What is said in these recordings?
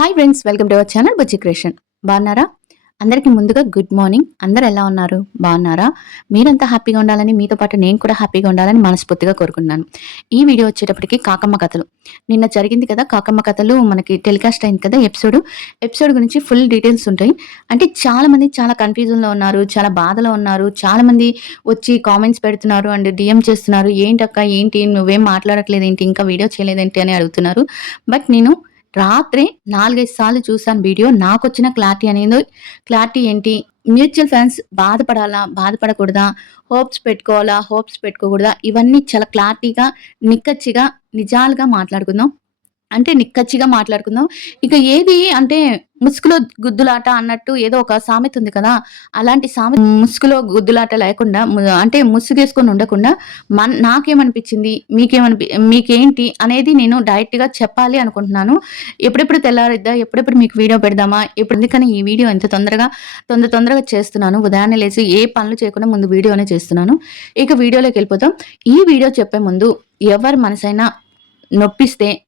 Hi friends, welcome to our channel Bujji creation. బాగున్నారా? అందరికీ ముందుగా గుడ్ మార్నింగ్. అందరు ఎలా ఉన్నారు? బాగున్నారా? మీరంతా హ్యాపీగా ఉండాలని, మీతో పాటు నేను కూడా హ్యాపీగా ఉండాలని మనస్ఫూర్తిగా కోరుకుంటున్నాను. ఈ వీడియో వచ్చేటప్పటికి కాకమ్మ కథలు. నిన్న జరిగింది కదా కాకమ్మ కథలు, మనకి టెలికాస్ట్ అయింది కదా ఎపిసోడ్ గురించి ఫుల్ డీటెయిల్స్ ఉంటాయి. అంటే చాలా మంది చాలా కన్ఫ్యూజన్లో ఉన్నారు, చాలా బాధలో ఉన్నారు. చాలా మంది వచ్చి కామెంట్స్ పెడుతున్నారు అండ్ డిఎం చేస్తున్నారు. ఏంటక్క, ఏంటి నువ్వేం మాట్లాడట్లేదు ఏంటి, ఇంకా వీడియో చేయలేదేంటి అని అడుగుతున్నారు. బట్ నేను రాత్రే 4, 5 సార్లు చూసాను వీడియో. నాకొచ్చిన క్లారిటీ ఏంటి? మ్యూచువల్ ఫండ్స్ బాధపడాలా? బాధపడకూడదా? హోప్స్ పెట్టుకోవాలా? హోప్స్ పెట్టుకోకూడదా? ఇవన్నీ చాలా క్లారిటీగా, నిక్కచ్చిగా, నిజాలుగా మాట్లాడుకుందాం. అంటే నిక్కచ్చిగా మాట్లాడుకుందాం. ఇక ఏది అంటే ముసుగులో గుద్దులాట అన్నట్టు ఏదో ఒక సామెత ఉంది కదా! అలాంటి ముసుగులో గుద్దులాట లేకుండా అంటే ముసుగేసుకొని ఉండకుండా నాకేమనిపించింది, మీకేంటి అనేది నేను డైరెక్ట్‌గా చెప్పాలి అనుకుంటున్నాను. ఎప్పుడెప్పుడు తెల్లారిద్దా? ఎప్పుడెప్పుడు మీకు వీడియో పెడదామా? అందుకని ఈ వీడియో ఎంత తొందరగా చేస్తున్నాను. ఉదయాన్నే లేసి ఏ పనులు చేయకుండా ముందు వీడియోనే చేస్తున్నాను. ఇక వీడియోలోకెళ్ళిపోదాం. ఈ వీడియో చెప్పే ముందు ఎవరి మనసైనా నొప్పిస్తే,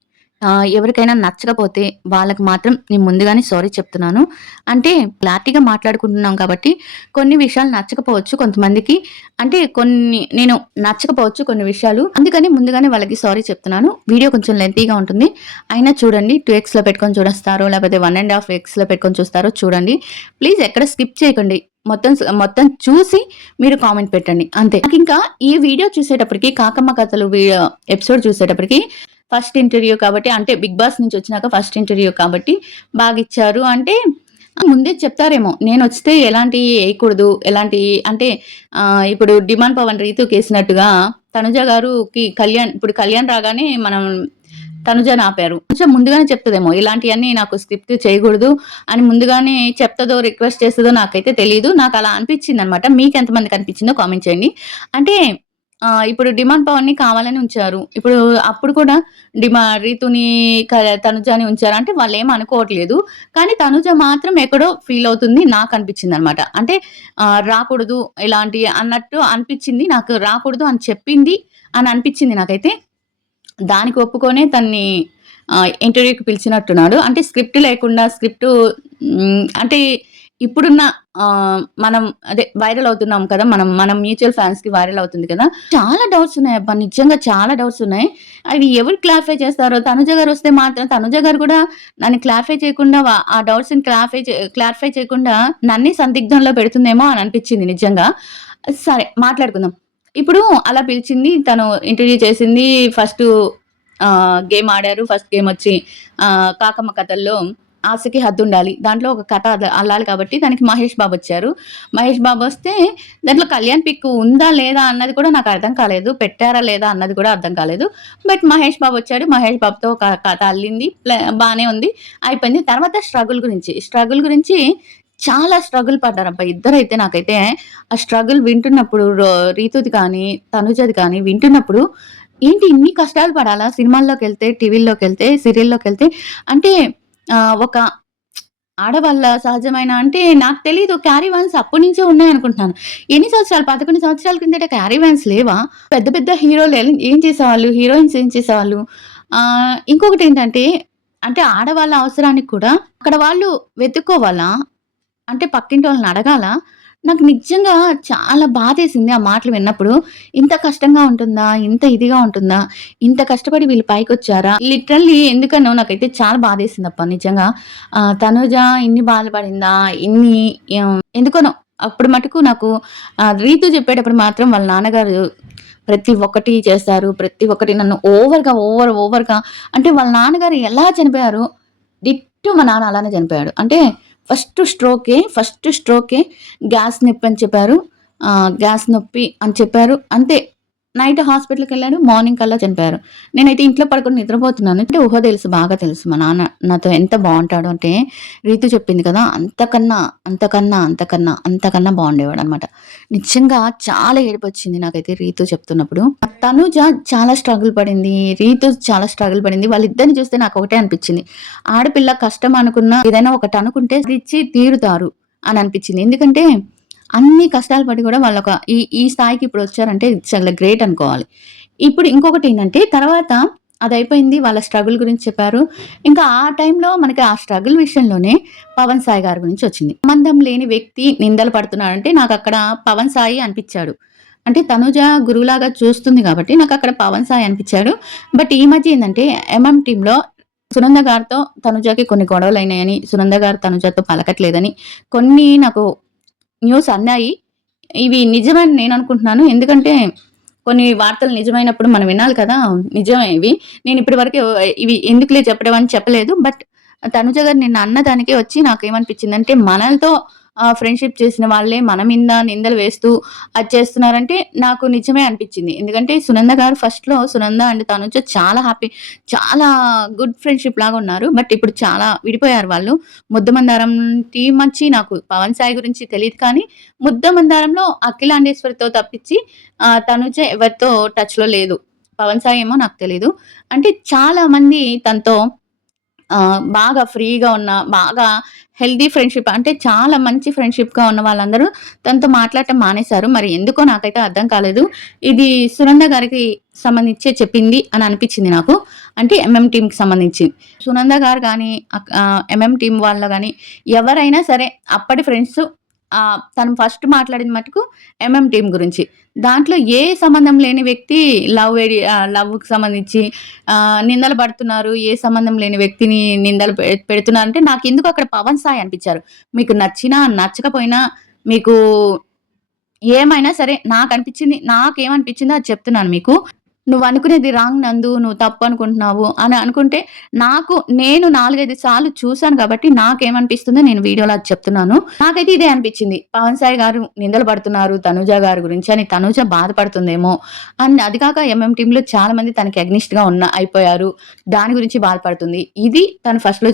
ఎవరికైనా నచ్చకపోతే వాళ్ళకి మాత్రం నేను ముందుగానే సారీ చెప్తున్నాను. అంటే క్లారిటీగా మాట్లాడుకుంటున్నాం కాబట్టి కొన్ని విషయాలు నచ్చకపోవచ్చు కొంతమందికి. అంటే నేను నచ్చకపోవచ్చు కొన్ని విషయాలు. అందుకని ముందుగానే వాళ్ళకి సారీ చెప్తున్నాను. వీడియో కొంచెం లెంతీగా ఉంటుంది. అయినా చూడండి. 2xలో పెట్టుకొని చూడస్తారో లేకపోతే 1.5xలో పెట్టుకొని చూస్తారో చూడండి. ప్లీజ్ ఎక్కడ స్కిప్ చేయకండి. మొత్తం చూసి మీరు కామెంట్ పెట్టండి అంతే. నాకు ఇంకా ఈ వీడియో చూసేటప్పటికి, కాకమ్మ కథలు ఎపిసోడ్ చూసేటప్పటికి ఫస్ట్ ఇంటర్వ్యూ కాబట్టి, అంటే బిగ్ బాస్ నుంచి వచ్చినాక ఫస్ట్ ఇంటర్వ్యూ కాబట్టి బాగా ఇచ్చారు. అంటే ముందే చెప్తారేమో నేను వస్తే ఎలాంటివి వేయకూడదు, ఎలాంటివి అంటే ఇప్పుడు డిమాండ్ పవన్ రీతుకి వేసినట్టుగా తనుజ గారుకి ఇప్పుడు కళ్యాణ్ రాగానే మనం తనుజని ఆపారు. కొంచెం ముందుగానే చెప్తుందేమో ఇలాంటివన్నీ నాకు స్క్రిప్ట్ చేయకూడదు అని ముందుగానే చెప్తుందో రిక్వెస్ట్ చేస్తుందో నాకైతే తెలియదు. నాకు అలా అనిపించింది అనమాట. మీకు ఎంతమందికి అనిపించిందో కామెంట్ చేయండి. అంటే ఇప్పుడు డిమాండ్ పవన్‌ని కావాలని ఉంచారు. అప్పుడు కూడా రీతుని, తనుజని ఉంచారు. అంటే వాళ్ళేం అనుకోవట్లేదు. కానీ తనుజ మాత్రం ఎక్కడో ఫీల్ అవుతుంది నాకనిపించిందనమాట. అంటే రాకూడదు ఇలాంటియి అన్నట్టు అనిపించింది. నాకు రాకూడదు అని చెప్పింది అని అనిపించింది నాకైతే. దానికి ఒప్పుకొనే తన్ని ఇంటర్వ్యూకి పిలిచినట్టున్నాడు. అంటే స్క్రిప్ట్ లేకుండా అంటే ఇప్పుడున్న మనం వైరల్ అవుతున్నాం కదా! మనం మ్యూచువల్ ఫాన్స్‌కి వైరల్ అవుతుంది కదా! చాలా డౌట్స్ ఉన్నాయబ్బా! నిజంగా చాలా డౌట్స్ ఉన్నాయి. అవి ఎవరు క్లారిఫై చేస్తారో, తనుజ గారు వస్తే మాత్రం తనుజ గారు కూడా నన్ను క్లారిఫై చేయకుండా ఆ డౌట్స్‌ని క్లారిఫై చేయకుండా నన్నే సందిగ్ధంలో పెడుతుందేమో అని అనిపించింది నిజంగా. సరే మాట్లాడుకుందాం. ఇప్పుడు అలా పిలిచింది. తను ఇంటర్వ్యూ చేసింది. గేమ్ ఆడారు. ఫస్ట్ గేమ్ వచ్చి కాకమ్మ కథల్లో ఆశకి హద్దుండాలి. దాంట్లో ఒక కథ అల్లాలి కాబట్టి దానికి మహేష్ బాబు వచ్చారు. మహేష్ బాబు వస్తే దాంట్లో కళ్యాణ్ పిక్ ఉందా లేదా అన్నది కూడా నాకు అర్థం కాలేదు. పెట్టారా లేదా అన్నది కూడా అర్థం కాలేదు. బట్ మహేష్ బాబు వచ్చాడు. మహేష్ బాబుతో ఒక కథ అల్లింది. బానే ఉంది. అయిపోయింది. తర్వాత స్ట్రగుల్ గురించి చాలా స్ట్రగుల్ పడ్డారబ్బా ఇద్దరైతే. నాకైతే ఆ స్ట్రగుల్ వింటున్నప్పుడు రీతుది కానీ, తనుజది కానీ వింటున్నప్పుడు ఏంటి ఇన్ని కష్టాలు పడాలా? సినిమాల్లోకెళ్తే, టీవీల్లోకెళ్తే, సీరియల్‌లోకెళ్తే అంటే ఒక ఆడవాళ్ళ సహజమైన అంటే నాకు తెలీదు. క్యారీ వాన్స్ అప్పటినుంచే ఉన్నాయనుకుంటున్నాను. ఎన్ని సంవత్సరాలు 11 సంవత్సరాల కిందట క్యారీ వాన్స్ లేవా? పెద్ద పెద్ద హీరోలు ఏం చేసేవాళ్ళు? హీరోయిన్స్ ఏం చేసేవాళ్ళు? ఇంకొకటేంటంటే అంటే ఆడవాళ్ళ అవసరానికి కూడా అక్కడ వాళ్ళు వెతుక్కోవాలా? అంటే పక్కింటోళ్ళని అడగాలా? నాకు నిజంగా చాలా బాధేసింది ఆ మాటలు విన్నప్పుడు. ఇంత కష్టంగా ఉంటుందా? ఇంత ఇదిగా ఉంటుందా? ఇంత కష్టపడి వీళ్ళు పైకొచ్చారా? లిటరల్లీ ఎందుకనో నాకైతే చాలా బాధేసిందబ్బా నిజంగా. తనుజ ఇన్ని బాధపడిందా? ఎందుకనో అప్పుడు మటుకు నాకు రీతు చెప్పేటప్పుడు మాత్రం వాళ్ళ నాన్నగారు ప్రతి ఒక్కటి చేస్తారు. ప్రతి ఒక్కటి నన్ను ఓవర్‌గా అంటే వాళ్ళ నాన్నగారు ఎలా చనిపోయారో డిట్టో మా నాన్న అలానే చనిపోయాడు. అంటే ఫస్ట్ స్ట్రోకే గ్యాస్ నొప్పి అని చెప్పారు. గ్యాస్ నొప్పి అని చెప్పారు. అంతే. నైట్ హాస్పిటల్‌కెళ్ళాడు. మార్నింగ్ కల్లా చనిపోయారు. నేనైతే ఇంట్లో పడుకొని నిద్రపోతున్నాను. అంటే ఊహ తెలుసు, బాగా తెలుసు మా నాన్న నాతో ఎంత బావుంటాడు అంటే, రీతు చెప్పింది కదా! అంతకన్నా బాగుండేవాడనమాట. నిజంగా చాలా ఏడుపొచ్చింది నాకైతే రీతు చెప్తున్నప్పుడు. తనుజ చాలా స్ట్రగుల్ పడింది. రీతు చాలా స్ట్రగుల్ పడింది. వాళ్ళిద్దరిని చూస్తే నాకొకటే అనిపించింది. ఆడపిల్ల కష్టం అనుకున్నా ఏదైనా ఒకటి అనుకుంటే ఇచ్చి తీరుతారు అని అనిపించింది. ఎందుకంటే అన్ని కష్టాలు పడి కూడా వాళ్ళొక ఈ స్థాయికి ఇప్పుడు వచ్చారంటే చాలా గ్రేట్ అనుకోవాలి. ఇప్పుడు ఇంకొకటేంటంటే తర్వాత అదయిపోయింది. వాళ్ళ స్ట్రగుల్ గురించి చెప్పారు. ఇంకా ఆ టైంలో మనకి ఆ స్ట్రగుల్ విషయంలోనే పవన్ సాయి గారి గురించొచ్చింది. సంబంధం లేని వ్యక్తి నిందలు పడుతున్నాడంటే నాకక్కడ పవన్ సాయి అనిపిచ్చాడు. అంటే తనుజ గురువులాగా చూస్తుంది గాబట్టి నాకక్కడ పవన్ సాయి అనిపిచ్చాడు. బట్ ఈ మధ్య ఏందంటే ఎంఎం టీమ్‌లో సునంద గారితో తనుజకి కొన్ని గొడవలయినాయని, సునంద గారు తనుజతో పలకట్లేదని కొన్ని నాకు న్యూస్ అందాయి. ఇవి నిజమని నేననుకుంటున్నాను. ఎందుకంటే కొన్ని వార్తలు నిజమైనప్పుడు మనం వినాలి కదా! నిజమే ఇవి. నేనిప్పటి వరకు ఇవి ఎందుకులే చెప్పడం అని చెప్పలేదు. బట్ తనుజ గారు నిన్న అన్నదానికే వచ్చి నాకేమనిపించిందంటే మనలతో ఫ్రెండ్‌షిప్ చేసిన వాళ్ళే మన మీద నిందలు వేస్తూ అది చేస్తున్నారంటే నాకు నిజమే అనిపించింది. ఎందుకంటే సునంద గారు ఫస్ట్‌లో సునంద అండ్ తనుజ చాలా గుడ్ ఫ్రెండ్‌షిప్ లాగా ఉన్నారు. బట్ ఇప్పుడు చాలా విడిపోయారు వాళ్ళు. ముద్దమందారం టీమ్ వచ్చి నాకు పవన్ సాయి గురించి తెలీదు కానీ ముద్దమందారంలో అఖిలాండేశ్వరితో తప్పించి తనుజ ఎవరితో టచ్‌లో లేదు. పవన్ సాయి ఏమో నాకు తెలీదు. అంటే చాలా మంది తనతో బాగా ఫ్రీగా ఉన్న, బాగా హెల్తీ ఫ్రెండ్‌షిప్ అంటే చాలా మంచి ఫ్రెండ్‌షిప్‌గా ఉన్న వాళ్ళందరూ తనతో మాట్లాడటం మానేశారు. మరి ఎందుకో నాకైతే అర్థం కాలేదు. ఇది సునంద గారికి సంబంధించే చెప్పింది అని అనిపించింది నాకు. అంటే ఎంఎం టీమ్‌కి సంబంధించి. సునంద గారు గాని, ఎంఎం టీమ్ వాళ్ళు గాని ఎవరైనా సరే అప్పటి ఫ్రెండ్స్ తను ఫస్ట్ మాట్లాడింది మటుకు ఎంఎం టీమ్ గురించి. దాంట్లో ఏ సంబంధం లేని వ్యక్తి లవ్‌కి సంబంధించి నిందలు పడుతున్నారు. ఏ సంబంధం లేని వ్యక్తిని నిందలు పెడుతున్నారంటే నాకెందుకో అక్కడ పవన్ సాయి అనిపించారు. మీకు నచ్చినా, నచ్చకపోయినా మీకు ఏమైనా సరే నాకేమనిపించిందో అది చెప్తున్నాను మీకు. నువ్వనుకునేది రాంగ్ నందు. నువ్వు తప్పనుకుంటున్నావు అని అనుకుంటే, నేను 4, 5 సార్లు చూసాను కాబట్టి నాకేమనిపిస్తుందో నేను వీడియోలో అది చెప్తున్నాను. నాకైతే ఇదే అనిపిచ్చింది. పవన్ సాయి గారు నిందలు పడుతున్నారు తనూజ గారి గురించి అని తనూజ బాధపడుతుందేమో. అండ్ అది కాక ఎంఎం టీమ్‌లో చాలా మంది తనకి అగ్నిస్ట్‌గా అయిపోయారు. దాని గురించి బాధపడుతుంది. ఇది తను ఫస్ట్‌లో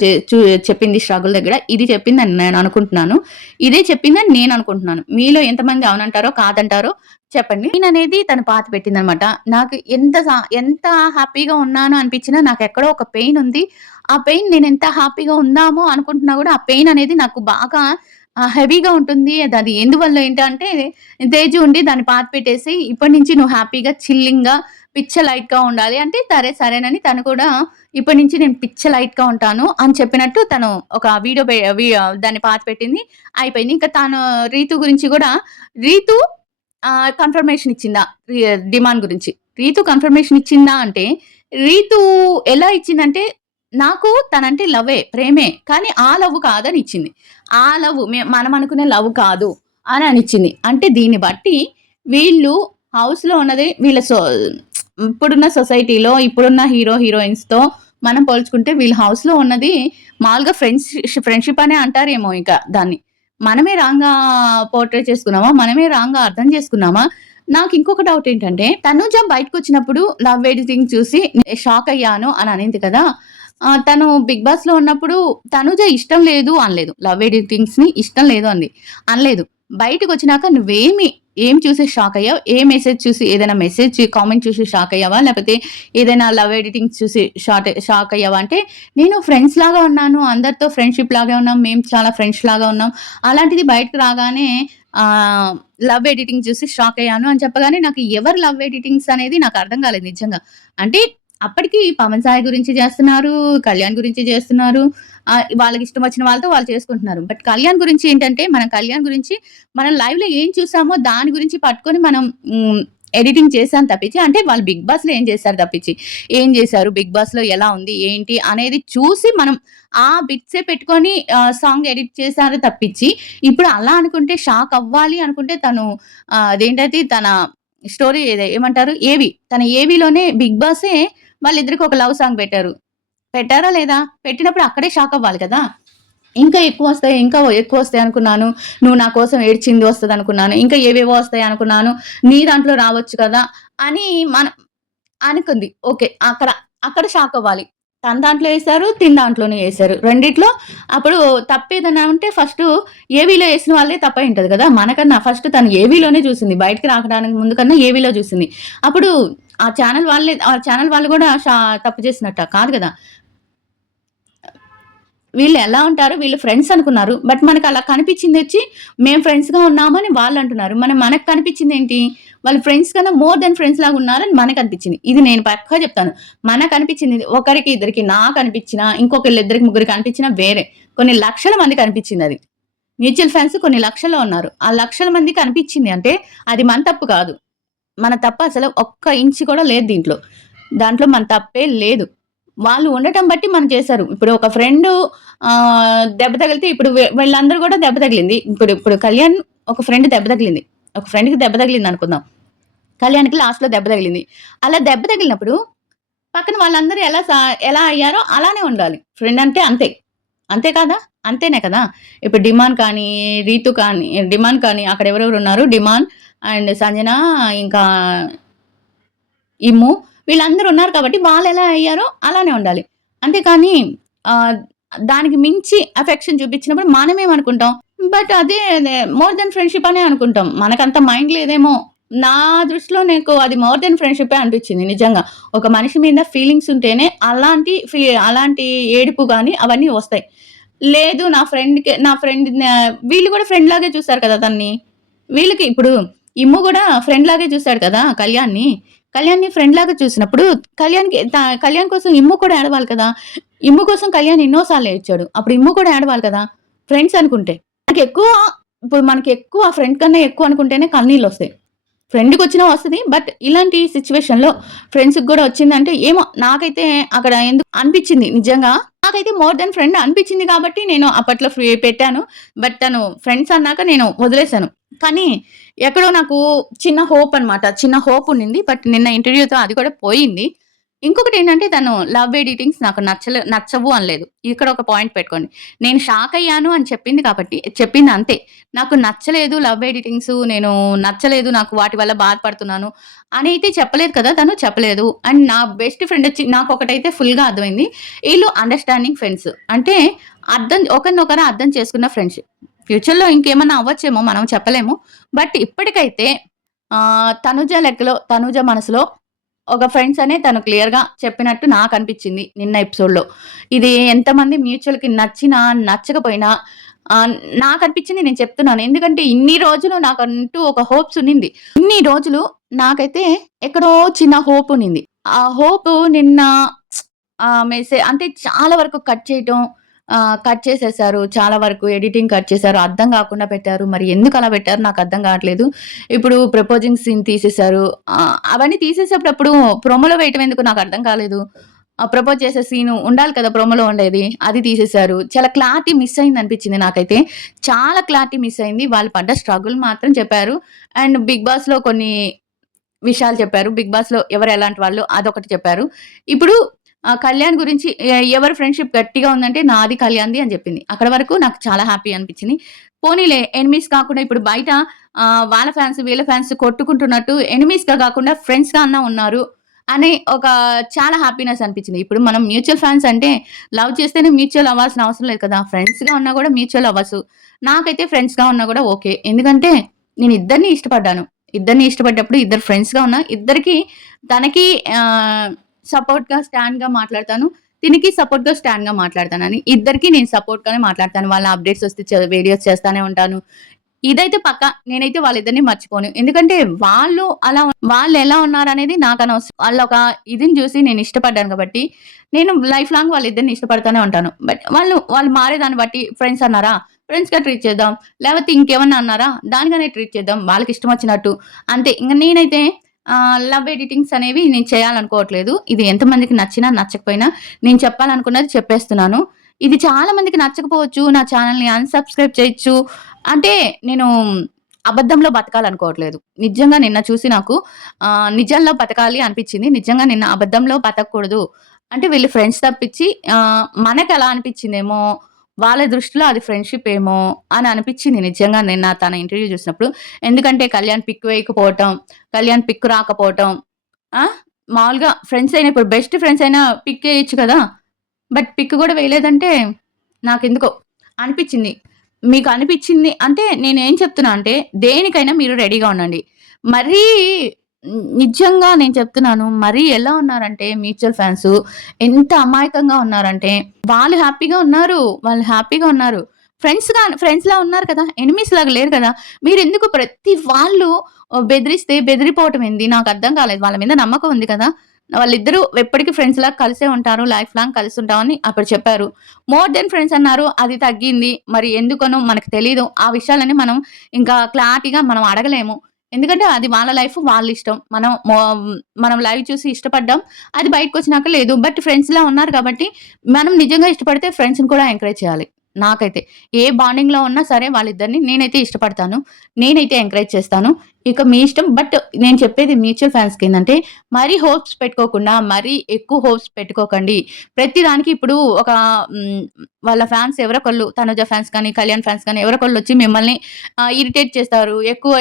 చెప్పింది స్ట్రగుల్ దగ్గర. ఇది చెప్పిందని నేను అనుకుంటున్నాను. ఇదే చెప్పిందని నేను అనుకుంటున్నాను. మీలో ఎంతమంది అవునంటారో, కాదంటారో చెప్పండి. నేననేది తను పాతిపెట్టిందనమాట. నాకు ఎంత హ్యాపీగా ఉన్నాను అనిపించినా నాకెక్కడో ఒక పెయినుంది. ఆ పెయిన్ నేనెంత హ్యాపీగా ఉందాము అనుకుంటున్నా గూడా, ఆ పెయిన్ అనేది నాకు బాగా హెవీగా ఉంటుంది. అది ఎందువల్ల ఏంటంటే, తేజు ఉండి దాన్ని పాతిపెట్టేసి, "ఇప్పటి నుంచి నువ్వు హ్యాపీగా, చిల్లింగ్‌గా, పిచ్చ లైట్‌గా ఉండాలి" అంటే, సరేనని తను కూడా ఇప్పటి నుంచి నేను పిచ్చ లైట్‌గా ఉంటాను అని చెప్పినట్టు తను ఒక వీడియో దాన్ని పాతిపెట్టింది. అయిపోయింది. ఇంకా తను రీతు గురించి గూడా రీతు కన్ఫర్మేషన్ ఇచ్చిందా? రి డిమాండ్ గురించి. రీతు కన్ఫర్మేషన్ ఇచ్చిందా అంటే, రీతు ఎలా ఇచ్చిందంటే, నాకు తనంటే లవ్వే, ప్రేమే. కానీ ఆ లవ్ కాదని ఇచ్చింది. ఆ లవ్ మనం అనుకునే లవ్ కాదు అని అనిచ్చింది. అంటే దీన్ని బట్టి వీళ్ళు హౌస్‌లో ఉన్నది ఇప్పుడున్న సొసైటీలో, ఇప్పుడున్న హీరోయిన్స్‌తో మనం పోల్చుకుంటే వీళ్ళు హౌస్‌లో ఉన్నది మామూలుగా ఫ్రెండ్‌షిప్ అనే అంటారేమో ఇక దాన్ని. మనమే రాంగ్‌గా పోర్ట్రే చేసుకున్నామా? మనమే రాంగ్‌గా అర్థం చేసుకున్నామా? నాకింకొక డౌటేంటంటే, తనూజ బయటకొచ్చినప్పుడు లవ్ ఎడిటింగ్ చూసి షాకయ్యాను అని అనింది కదా! తను 'బిగ్ బాస్‌లో' ఉన్నప్పుడు తనూజ ఇష్టం లేదు అనలేదు. లవ్ ఎడిటింగ్స్‌ని ఇష్టం లేదు అంది. అనలేదు. బయటకొచ్చినాక ఏం చూసి షాకయ్యావు? ఏ మెసేజ్ చూసి ఏదైనా కామెంట్ చూసి షాకయ్యావా? లేపోతే ఏదైనా లవ్ ఎడిటింగ్స్ చూసి షాకయ్యావా? అంటే, నేను ఫ్రెండ్స్ లాగా ఉన్నాను. అందరితో ఫ్రెండ్‌షిప్ లాగే ఉన్నాం. మేము చాలా ఫ్రెండ్స్ లాగా ఉన్నాం. అలాంటిది బయటకి రాగానే లవ్ ఎడిటింగ్ చూసి షాకయ్యాను అని చెప్పగానే నాకు ఎవరు లవ్ ఎడిటింగ్స్ అనేది నాకర్థం కాలేదు నిజంగా. అంటే అప్పటికి పవన్ సాయి గురించి చేస్తున్నారు, కళ్యాణ్ గురించి చేస్తున్నారు. వాళ్ళకిష్టం వచ్చిన వాళ్ళతో వాళ్ళు చేసుకుంటున్నారు. బట్ కళ్యాణ్ గురించి ఏంటంటే, కళ్యాణ్ గురించి మనం లైవ్‌లో ఏం చూసామో దాని గురించి పట్టుకొని మనం ఎడిటింగ్ చేశాం తప్పించి అంటే వాళ్ళు 'బిగ్ బాస్‌లో' ఏం చేశారు తప్పించి, ఏం చేశారు, 'బిగ్ బాస్‌లో' ఎలా ఉంది, ఏంటి అనేది చూసి మనం ఆ బిట్సే పెట్టుకొని సాంగ్ ఎడిట్ చేశారు తప్పించి, ఇప్పుడు అలా అనుకుంటే షాక్ అవ్వాలి అనుకుంటే తను అదేంటది తన స్టోరీ ఏమంటారు 'ఏవి' తన 'ఏవిలోనే' 'బిగ్ బాసే' వాళ్ళిద్దరికి ఒక లవ్ సాంగ్ పెట్టారు. పెట్టారా లేదా? పెట్టినప్పుడు అక్కడే షాక్ అవ్వాలి కదా! ఇంకా ఎక్కువొస్తాయి అనుకున్నాను. నువ్వు నా కోసం ఏడ్చింది వస్తదనుకున్నాను. ఇంకా ఏవేవో వస్తాయి అనుకున్నాను. నీ దాంట్లో రావచ్చు కదా! అని అనుకుంది. ఓకే. అక్కడ షాక్ అవ్వాలి. తన దాంట్లో ఏసారు, తిన దాంట్లోనే ఏసారు. రెండిట్లో అప్పుడు తప్పేదన్నా ఉంటే ఫస్టు ఏవీలో ఏసిన వాళ్ళే తప్పయుంటది కదా! మనకన్నా ఫస్ట్ తను ఏవీలోనే చూసింది. బయటికి రాకడానికి ముందు కన్నా ఏవీలో చూసింది. అప్పుడు ఆ ఛానల్ వాళ్ళు గూడా తప్పు చేసినట్టా? కాదు గదా! వీళ్ళు ఎలా ఉంటారు? వీళ్ళు ఫ్రెండ్స్ అనుకున్నారు. బట్ మనకలా కనిపించిందొచ్చి మేము ఫ్రెండ్స్‌గా ఉన్నామని వాళ్ళంటున్నారు. మనకు కనిపించిందేంటి? వాళ్ళు ఫ్రెండ్స్ కన్నా మోర్ దెన్ ఫ్రెండ్స్ లాగా ఉన్నారని మనకనిపించింది. ఇది నేను పక్కా చెప్తాను. మనకనిపించింది ఒకరికి, ఇద్దరికి నాకనిపించినా, ఇంకొకళ్ళిద్దరికి, ముగ్గురికి అనిపించినా వేరే. కొన్ని లక్షల మందికి అనిపించిందది. మ్యూచువల్ ఫండ్స్ కొన్ని లక్షల్లో ఉన్నారు. ఆ లక్షల మందికి అనిపించింది అంటే అది మన తప్పు కాదు. మన తప్పు అసలు ఒక్క ఇంచు కూడా లేదు దీంట్లో. దాంట్లో మన తప్పే లేదు. వాళ్ళు ఉండటం బట్టి మనం చేశారు. ఇప్పుడు ఒక ఫ్రెండు దెబ్బ తగిలితే ఇప్పుడు వీళ్ళందరూ కూడా దెబ్బ తగిలింది. ఇప్పుడు కళ్యాణ్ ఒక ఫ్రెండ్ దెబ్బ తగిలింది. ఒక ఫ్రెండ్‌కి దెబ్బ తగిలిందనుకుందాం. కళ్యాణ్‌కి లాస్ట్‌లో దెబ్బ తగిలింది. అలా దెబ్బ తగిలినప్పుడు పక్కన వాళ్ళందరూ ఎలా అయ్యారో అలానే ఉండాలి. ఫ్రెండ్ అంటే అంతే. అంతే కాదా? అంతేనే కదా! ఇప్పుడు డిమాన్ కానీ, రీతు కానీ డిమాన్ కానీ అక్కడ ఎవరెవరున్నారు? డిమాన్ అండ్ సంజన ఇంకా ఇమ్ము వీళ్ళందరూ ఉన్నారు కాబట్టి వాళ్ళెలా అయ్యారో అలానే ఉండాలి. అంతేకానీ ఆహ్, దానికి మించి అఫెక్షన్ చూపించినప్పుడు మనమేమనుకుంటాం, బట్ అదే మోర్ దెన్ ఫ్రెండ్‌షిప్ అనే అనుకుంటాం. మనకంత మైండ్ లేదేమో! నా దృష్టిలో నాకు అది మోర్ దెన్ ఫ్రెండ్‌షిప్పే అనిపించింది నిజంగా. ఒక మనిషి మీద ఫీలింగ్స్ ఉంటేనే అలాంటి ఏడుపు గాని అవన్నీ వస్తాయి. లేదు నా ఫ్రెండ్ వీళ్ళు కూడా ఫ్రెండ్ లాగే చూసారు కదా తనని. వీళ్ళకి ఇప్పుడు ఇమ్ము గూడా ఫ్రెండ్ లాగే చూసాడు కదా కళ్యాణ్‌ని. కళ్యాణ్‌ని ఫ్రెండ్ లాగా చూసినప్పుడు కళ్యాణ్ కోసం ఇమ్ము కూడా ఏడవాలి కదా! ఇమ్ము కోసం కళ్యాణ్ ఎన్నో సార్లు ఏడ్చాడు. అప్పుడు ఇమ్ము కూడా ఏడవాలి కదా! ఫ్రెండ్స్ అనుకుంటే. మనకెక్కువ మనకెక్కువ ఫ్రెండ్ కన్నా ఎక్కువ అనుకుంటేనే కన్నీళ్ళొస్తాయి. ఫ్రెండ్‌కొచ్చినా వస్తది. బట్ ఇలాంటి సిట్యుయేషన్‌లో ఫ్రెండ్స్‌కి గూడా వచ్చిందంటే ఏమో నాకైతే అక్కడ ఎందుకు అనిపిచ్చింది నిజంగా. నాకైతే మోర్ దెన్ ఫ్రెండ్ అనిపిచ్చింది కాబట్టి నేను అప్పట్లో పెట్టాను. బట్ తను ఫ్రెండ్స్ అన్నాక నేను వదిలేసాను. కానీ ఎక్కడో నాకు చిన్న హోప్ అన్నమాట. చిన్న హోప్ ఉండింది. బట్ నిన్న ఇంటర్వ్యూతో అది కూడా పోయింది. ఇంకొకటేంటంటే తను లవ్ ఎడిటింగ్స్ నాకు నచ్చవు అనలేదు. ఇక్కడ ఒక పాయింట్ పెట్టుకోండి. నేను షాక్ అయ్యాను అని చెప్పింది కాబట్టి చెప్పింది అంతే. నాకు నచ్చలేదు లవ్ ఎడిటింగ్స్. నచ్చలేదు. నాకు వాటి వల్ల బాధపడుతున్నాను అని అయితే చెప్పలేదు కదా! తను చెప్పలేదు. అండ్ నా బెస్ట్ ఫ్రెండ్ వచ్చి నాకొకటైతే ఫుల్‌గా అర్థమైంది. ఈళ్ళు అండర్‌స్టాండింగ్ ఫ్రెండ్స్. అంటే ఒకరినొకరు అర్థం చేసుకున్న ఫ్రెండ్షిప్. ఫ్యూచర్‌లో ఇంకేమన్నా అవ్వచ్చేమో మనం చెప్పలేము. బట్ ఇప్పటికైతే తనుజ మనసులో ఒక ఫ్రెండ్స్ అనే తను క్లియర్‌గా చెప్పినట్టు నాకనిపించింది నిన్న ఎపిసోడ్‌లో. ఇది ఎంతమంది మ్యూచువల్‌కి నచ్చినా, నచ్చకపోయినా నాకనిపించింది నేను చెప్తున్నాను. ఎందుకంటే ఇన్ని రోజులు నాకంటూ ఒక హోప్స్ ఉన్నింది. ఇన్ని రోజులు నాకైతే ఎక్కడో చిన్న హోప్ ఉన్నింది. ఆ హోపు నిన్న అంటే చాలా వరకు కట్ చేసేసారు. చాలా వరకు ఎడిటింగ్ కట్ చేశారు. అర్థం కాకుండా పెట్టారు. మరి ఎందుకలా పెట్టారో నాకర్థం కావట్లేదు. ఇప్పుడు ప్రపోజింగ్ సీన్ తీసేశారు. అవన్నీ తీసేసేటప్పుడు ప్రోమోలో వేయటం ఎందుకో నాకర్థం కాలేదు. ప్రపోజ్ చేసే సీను ఉండాలి కదా! ప్రోమోలో ఉండేది. అది తీసేశారు. చాలా క్లారిటీ మిస్ అయిందనిపించింది నాకైతే. చాలా క్లారిటీ మిస్ అయింది. వాళ్ళు పడ్డ స్ట్రగుల్ మాత్రం చెప్పారు. అండ్ 'బిగ్ బాస్‌లో' కొన్ని విషయాలు చెప్పారు. 'బిగ్ బాస్‌లో' ఎవరు ఎలాంటి వాళ్ళు అదొకటి చెప్పారు. ఇప్పుడు కళ్యాణ్ గురించి ఎవరి ఫ్రెండ్‌షిప్ గట్టిగా ఉందంటే నాది, కళ్యాణ్‌ది అని చెప్పింది. అక్కడి వరకు నాకు చాలా హ్యాపీ అనిపించింది. పోనీలే ఎనిమీస్ కాకుండా ఇప్పుడు బయట వాళ్ళ ఫ్యాన్స్, వీళ్ళ ఫ్యాన్స్ కొట్టుకుంటున్నట్టు ఎనిమీస్‌గా కాకుండా ఫ్రెండ్స్‌గా అన్నా ఉన్నారు అని చాలా హ్యాపీనెస్ అనిపించింది. ఇప్పుడు మనం మ్యూచువల్ ఫ్యాన్స్ అంటే లవ్ చేస్తేనే మ్యూచువల్ అవ్వాల్సిన అవసరం లేదు కదా! ఫ్రెండ్స్‌గా ఉన్నా కూడా మ్యూచువల్ అవ్వచ్చు. నాకైతే ఫ్రెండ్స్‌గా ఉన్నా కూడా ఓకే. ఎందుకంటే నేను ఇద్దరిని ఇష్టపడ్డాను. ఇద్దరిని ఇష్టపడ్డప్పుడు ఇద్దరు ఫ్రెండ్స్‌గా ఉన్నా ఇద్దరికీ తనకి సపోర్ట్‌గా, స్టాండ్‌గా మాట్లాడతాను. తినికి సపోర్ట్‌గా, స్టాండ్‌గా మాట్లాడతానని. ఇద్దరికీ నేను సపోర్ట్‌గానే మాట్లాడతాను. వాళ్ళ అప్‌డేట్స్ వస్తే వీడియోస్ చేస్తానే ఉంటాను. ఇదైతే పక్కా. నేనైతే వాళ్ళిద్దరిని మర్చిపోను. ఎందుకంటే వాళ్ళెలా ఉన్నారనేది నాకనవసరం. వాళ్ళొక ఇదిని చూసి నేను ఇష్టపడ్డాను కాబట్టి, నేను లైఫ్ లాంగ్ వాళ్ళిద్దరిని ఇష్టపడుతూనే ఉంటాను. బట్ వాళ్ళు మారేదాన్ని బట్టి ఫ్రెండ్స్ అన్నారా? ఫ్రెండ్స్‌గా ట్రీట్ చేద్దాం. లేపోతే ఇంకేమన్నా అన్నారా? దానిగానే ట్రీట్ చేద్దాం. వాళ్ళకిష్టం వచ్చినట్టు. అంతే. ఇంక నేనైతే లవ్ ఎడిటింగ్స్ అనేవి నేను చేయాలనుకోవట్లేదు. ఇది ఎంతమందికి నచ్చినా, నచ్చకపోయినా నేను చెప్పాలనుకున్నది చెప్పేస్తున్నాను. ఇది చాలా మందికి నచ్చకపోవచ్చు. నా ఛానెల్‌ని అన్‌సబ్‌స్క్రైబ్ చేయొచ్చు. అంటే నేను అబద్ధంలో బతకాలనుకోవట్లేదు. నిజంగా నిన్న చూసి నాకు నిజంలో బతకాలి అనిపిచ్చింది. నిజంగా నిన్న అబద్ధంలో బతకూడదు. అంటే వీళ్ళు ఫ్రెండ్స్ తప్పించి మనకెలా అనిపిచ్చిందేమో, వాళ్ళ దృష్టిలో అది ఫ్రెండ్‌షిప్ ఏమో అని అనిపిచ్చింది నిజంగా నిన్న తన ఇంటర్వ్యూ చూసినప్పుడు. ఎందుకంటే కళ్యాణ్ పిక్ వేయకపోవటం, కళ్యాణ్ పిక్ రాకపోవటం, ఆ! మామూలుగా ఫ్రెండ్స్ అయినా ఇప్పుడు బెస్ట్ ఫ్రెండ్స్ అయినా పిక్ ఎయొచ్చు కదా! బట్ పిక్ గూడా వేయలేదంటే నాకెందుకో అనిపిచ్చింది. మీకు అనిపిచ్చింది అంటే నేనేం చెప్తున్నా అంటే దేనికైనా మీరు రెడీగా ఉండండి. మరీ నిజంగా నేను చెప్తున్నాను. మరీ ఎలా ఉన్నారంటే మ్యూచువల్ ఫండ్స్ ఎంత అమాయకంగా ఉన్నారంటే, వాళ్ళు హ్యాపీగా ఉన్నారు. వాళ్ళు హ్యాపీగా ఉన్నారు. ఫ్రెండ్స్‌లా ఉన్నారు కదా! ఎనిమీస్‌లాగా లేరు కదా! మీరెందుకు ప్రతి వాళ్ళు బెదిరిస్తే బెదిరిపోవటం ఏంది? నాకర్థం కాలేదు. వాళ్ళ మీద నమ్మకం ఉంది కదా! వాళ్ళిద్దరూ ఎప్పటికి ఫ్రెండ్స్‌లాగా కలిసే ఉంటారు. లైఫ్ లాంగ్ కలిసుంటామని అప్పుడు చెప్పారు. మోర్ దెన్ ఫ్రెండ్స్ అన్నారు. అది తగ్గింది. మరి ఎందుకనో మనకు తెలీదు. ఆ విషయాలన్నీ మనం ఇంకా క్లారిటీగా మనం అడగలేము. ఎందుకంటే అది వాళ్ళ లైఫ్ వాళ్ళిష్టం. మనం లైవ్ చూసి ఇష్టపడ్డాం. అది బయటకొచ్చినాక లేదు. బట్ ఫ్రెండ్స్‌లా ఉన్నారు కాబట్టి మనం నిజంగా ఇష్టపడితే ఫ్రెండ్స్‌ని కూడా ఎంకరేజ్ చేయాలి. నాకైతే. ఏ బాండింగ్‌లో ఉన్నా సరే వాళ్ళిద్దరిని నేనైతే ఇష్టపడతాను. నేనైతే ఎంకరేజ్ చేస్తాను. ఇక మీ ఇష్టం. బట్ నేను చెప్పేది మ్యూచువల్ ఫండ్స్‌కేందంటే మరీ హోప్స్ పెట్టుకోకుండా, మరీ ఎక్కువ హోప్స్ పెట్టుకోకండి. ప్రతి దానికి ఇప్పుడు ఒక హ్మ్, వాళ్ళ ఫ్యాన్స్ ఎవరొకళ్ళు తనుజ ఫ్యాన్స్ కానీ, కళ్యాణ్ ఫ్యాన్స్ కానీ ఎవరొకళ్ళొచ్చి మిమ్మల్ని ఇరిటేట్ చేస్తారు. ఎక్కువ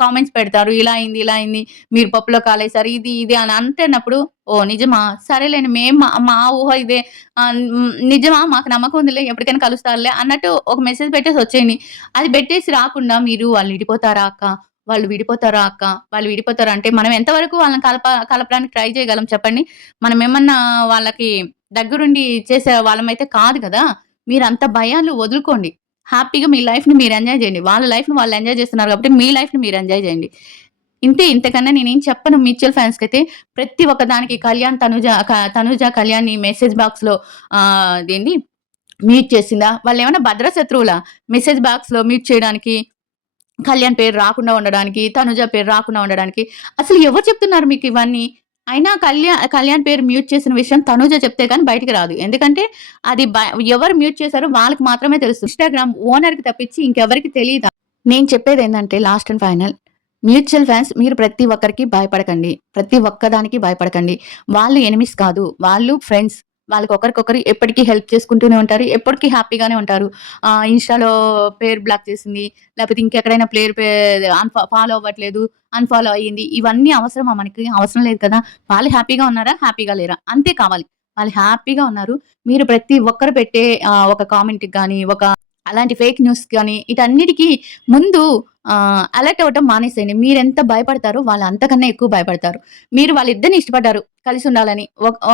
కామెంట్స్ పెడతారు. ఇలా అయింది, ఇలా అయింది. మీరు పప్పులో కాలేసారు. ఇది, ఇది అని అంటున్నప్పుడు ఓహ్! నిజమా? సరేలేండి మేము మా ఊహ ఇదే. నిజమా? మాకు నమ్మకం ఉందిలే ఎప్పటికైనా కలుస్తారులే అన్నట్టు ఒక మెసేజ్ పెట్టేసి వచ్చేయండి. అది పెట్టేసి రాకుండా మీరు వాళ్ళు విడిపోతారా అక్క? వాళ్ళు విడిపోతారా అక్క? వాళ్ళు విడిపోతారా అంటే మనం ఎంతవరకు వాళ్ళని కలపడానికి ట్రై చేయగలం చెప్పండి? మనమేమన్నా వాళ్ళకి దగ్గరుండి చేసే వాళ్ళమైతే కాదు గదా! మీరంత భయాలు వదులుకోండి. హ్యాపీగా మీ లైఫ్‌ని మీరు ఎంజాయ్ జేయండి. వాళ్ళ లైఫ్‌ని వాళ్ళు ఎంజాయ్ చేస్తున్నారు కాబట్టి మీ లైఫ్‌ని మీరు ఎంజాయ్ జేయండి. ఇంతే ఇంతకన్నా నేనేం చెప్పను మ్యూచువల్ ఫండ్స్‌కైతే ప్రతి ఒక్క దానికి తనుజ, కళ్యాణ్‌ని మెసేజ్ బాక్స్‌లో అదేంది మ్యూట్ చేసిందా? వాళ్ళేమన్నా భద్ర శత్రువులా? మెసేజ్ బాక్స్‌లో మ్యూట్ చేయడానికి, కళ్యాణ్ పేరు రాకుండా ఉండడానికి, తనుజ పేరు రాకుండా ఉండడానికి. అసలు ఎవరు చెప్తున్నారు మీకివన్నీ? అయినా కళ్యాణ్ పేరు మ్యూట్ చేసిన విషయం తనుజ చెప్తే గాని బయటికి రాదు. ఎందుకంటే అది ఎవరు మ్యూట్ చేశారో వాళ్ళకి మాత్రమే తెలుసు. ఇన్‌స్టాగ్రామ్ ఓనర్‌కి తప్పించి ఇంకెవరికీ తెలీదు. నేను చెప్పేదేందంటే last and final mutual funds మీరు ప్రతి ఒక్కరికి భయపడకండి. ప్రతి ఒక్కదానికి భయపడకండి. వాళ్ళు ఎనిమీస్ కాదు. వాళ్ళు ఫ్రెండ్స్. వాళ్ళకి ఒకరికొకరు ఎప్పటికీ హెల్ప్ చేసుకుంటూనే ఉంటారు. ఎప్పటికీ హ్యాపీగానే ఉంటారు. ఇన్‌స్టాలో పేరు బ్లాక్ చేసింది. లేకపోతే ఇంకెక్కడైనా ఫాలో అవ్వట్లేదు. అన్‌ఫాలో అయ్యింది. ఇవన్నీ అవసరమా మనకి? అవసరం లేదు కదా! వాళ్ళు హ్యాపీగా ఉన్నారా? హ్యాపీగా లేరా? అంతే కావాలి. వాళ్ళు హ్యాపీగా ఉన్నారు. మీరు ప్రతి ఒక్కరు పెట్టే ఒక కామెంట్‌కి గాని, అలాంటి ఫేక్ న్యూస్ గాని, ఈటన్నిటికి ముందు అలర్ట్ అవ్వటం మానేసేయండి. మీరెంత భయపడతారో వాళ్ళు అంతకన్నా ఎక్కువ భయపడతారు. మీరు వాళ్ళిద్దరిని ఇష్టపడ్డారు కలిసుండాలని.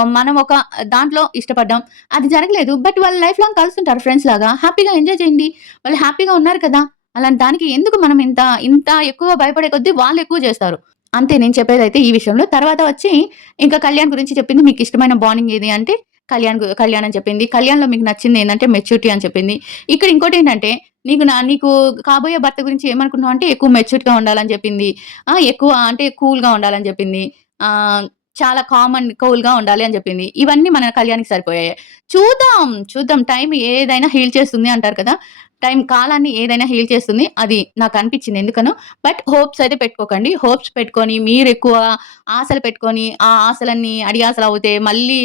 మనం ఒక దాంట్లో ఇష్టపడ్డాం. అది జరగలేదు. బట్ వాళ్ళు లైఫ్ లాంగ్ కలుసుంటారు ఫ్రెండ్స్ లాగా. హ్యాపీగా ఎంజాయ్ చేయండి. వాళ్ళు హ్యాపీగా ఉన్నారు కదా! అలాంటి దానికి ఎందుకు మనం ఇంత ఎక్కువ భయపడే కొద్దీ వాళ్ళు ఎక్కువ చేస్తారు. అంతే నేను చెప్పేదైతే ఈ విషయంలో. తర్వాత వచ్చి ఇంకా కళ్యాణ్ గురించి చెప్పింది. మీకిష్టమైన బాండింగ్ ఏది అంటే కళ్యాణ్ అని చెప్పింది. కళ్యాణ్‌లో మీకు నచ్చిందేందంటే మెచ్యూరిటీ అని చెప్పింది. ఇక్కడ ఇంకోటేంటంటే నీకు కాబోయే భర్త గురించి ఏమనుకున్నావు అంటే ఎక్కువ మెచ్యూర్డ్‌గా ఉండాలని చెప్పింది. ఎక్కువ అంటే కూల్‌గా ఉండాలని చెప్పింది. ఆహ్, చాలా కూల్‌గా ఉండాలి అని చెప్పింది. ఇవన్నీ మన కళ్యాణ్‌కి సరిపోయాయి. చూద్దాం టైం ఏదైనా హీల్ చేస్తుంది అంటారు కదా! కాలాన్ని ఏదైనా హీల్ చేస్తుంది. అది నాకనిపించింది ఎందుకనో. బట్ హోప్స్ అయితే పెట్టుకోకండి. హోప్స్ పెట్టుకొని మీరెక్కువ ఆశలు పెట్టుకొని, ఆ ఆశలన్నీ అడియాసలవుతే మళ్ళీ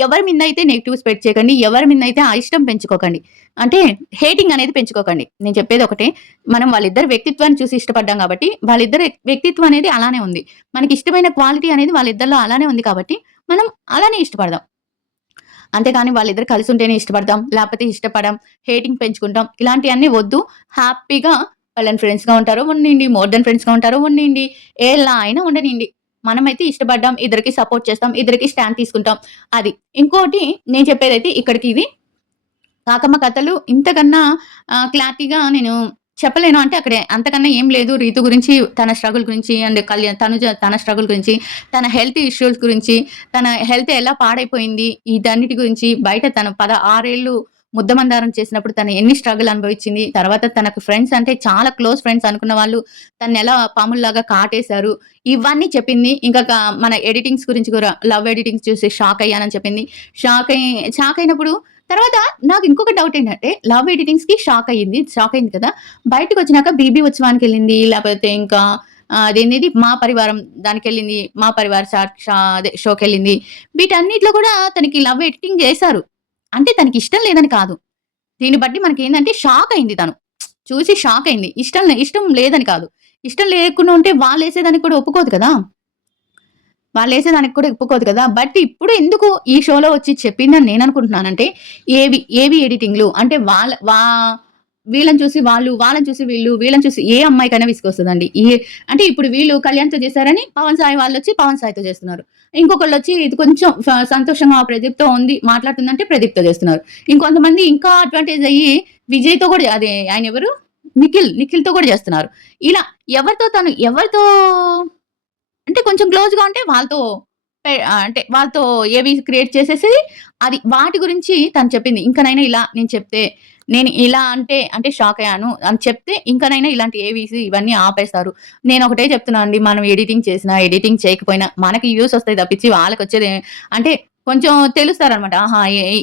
ఎవరి మీదనైతే నెగెటివ్ స్ప్రెడ్ చేయకండి. ఎవరి మీదనైతే ఆ ఇష్టం పెంచుకోకండి. అంటే హేటింగ్ అనేది పెంచుకోకండి. నేను చెప్పేదొకటే. మనం వాళ్ళిద్దరి వ్యక్తిత్వాన్ని చూసి ఇష్టపడ్డాం కాబట్టి, వాళ్ళిద్దరి వ్యక్తిత్వం అనేది అలానే ఉంది. మనకిష్టమైన క్వాలిటీ అనేది వాళ్ళిద్దరిలో అలానే ఉంది కాబట్టి, మనం అలానే ఇష్టపడదాం. అంతేగాని వాళ్ళిద్దరు కలిసుంటేనే ఇష్టపడతాం, లేపోతే ఇష్టపడం, హేటింగ్ పెంచుకుంటాం. ఇలాంటియన్నీ వద్దు. హ్యాపీగా వాళ్ళని ఫ్రెండ్స్‌గా ఉంటారో ఉన్నిండి, మోర్ దెన్ ఫ్రెండ్స్‌గా ఉంటారో ఉన్నిండి. ఎలా అయినా ఉండనియండి. మనమైతే ఇష్టపడ్డాం, ఇద్దరికి సపోర్ట్ చేస్తాం, ఇద్దరికి స్టాండ్ తీసుకుంటాం. అది. ఇంకోటి నేను చెప్పేదైతే ఇక్కడికి ఇది. కాకమ్మ కథలు ఇంతకన్నా క్లారిటీగా నేను చెప్పలేను. అంటే అక్కడ అంతకన్నా ఏం లేదు. రీతు గురించి, తన స్ట్రగుల్ గురించి అండ్ తనుజ తన స్ట్రగుల్ గురించి, తన హెల్త్ ఇష్యూస్ గురించి, తన హెల్త్ ఎలా పాడైపోయింది, వీటన్నిటి గురించి బయట తను 16 ఏళ్ళు ముద్దమందారం చేసినప్పుడు తను ఎన్ని స్ట్రగుల్ అనుభవించింది. తర్వాత తనకు ఫ్రెండ్స్ అంటే చాలా క్లోజ్ ఫ్రెండ్స్ అనుకున్న వాళ్ళు తననెలా పాముల్లాగా కాటేశారు. ఇవన్నీ చెప్పింది. ఇంకా మన ఎడిటింగ్స్ గురించి కూడా లవ్ ఎడిటింగ్స్ చూసి షాక్ అయ్యానని చెప్పింది. షాక్ అయినప్పుడు తర్వాత నాకు ఇంకొక డౌట్ ఏంటంటే, లవ్ ఎడిటింగ్స్‌కి షాక్ అయింది కదా! బయటకొచ్చినాక 'బీబీ ఉత్సవానికెళ్ళింది' లేపోతే ఇంకా అదేంటిది 'మా పరివారం' దానికెళ్ళింది. 'మా పరివార్' అదే షోకెళ్ళింది. వీటన్నిటిలో కూడా తనకి లవ్ ఎడిటింగ్ చేశారు. అంటే తనకిష్టం లేదని కాదు. దీన్ని బట్టి మనకేందంటే షాక్ అయింది తను. చూసి షాక్ అయింది. ఇష్టం లేదని కాదు. ఇష్టం లేకుండా ఉంటే వాళ్ళేసేదానికి కూడా ఒప్పుకోదు కదా! వాళ్ళేసేదానికి కూడా ఒప్పుకోదు కదా! బట్ ఇప్పుడు ఎందుకు ఈ షోలో వచ్చి చెప్పిందని నేననుకుంటున్నానంటే, ఏవి ఎడిటింగ్‌లు అంటే వాళ్ళ వీళ్ళని చూసి వాళ్ళు, వాళ్ళని చూసి వీళ్ళు, వీళ్ళని చూసి ఏ అమ్మాయికైనా విసుగొస్తదండి. అంటే ఇప్పుడు వీళ్ళు కళ్యాణ్‌తో చేశారని పవన్ సాయి వాళ్ళొచ్చి పవన్ సాయితో చేస్తున్నారు. ఇంకొకళ్ళొచ్చి ఇది కొంచెం సంతోషంగా ప్రదీప్‌తో ఉంది మాట్లాడుతుందంటే ప్రదీప్‌తో చేస్తున్నారు. ఇంకొంతమంది ఇంకా అడ్వాంటేజ్ అయ్యి విజయ్‌తో కూడా అదే ఆయనెవరు? నిఖిల్‌తో కూడా చేస్తున్నారు. ఇలా ఎవరితో అంటే కొంచెం క్లోజ్‌గా ఉంటే వాళ్ళతో అంటే వాళ్ళతో ఏవి క్రియేట్ చేసేసి అది వాటి గురించి తను చెప్పింది. ఇంకనైనా ఇలా నేను చెప్తే నేను ఇలా అంటే షాకయ్యాను అని చెప్తే ఇంకనైనా ఇలాంటి ఏవీస్ ఇవన్నీ ఆపేస్తారు. నేనొకటే చెప్తున్నా అండి. మనం ఎడిటింగ్ చేసినా, ఎడిటింగ్ చేయకపోయినా మనకి వ్యూస్ వస్తాయి తప్పించి వాళ్ళకొచ్చేది అంటే కొంచెం తెలుస్తారనమాట. ఆహా!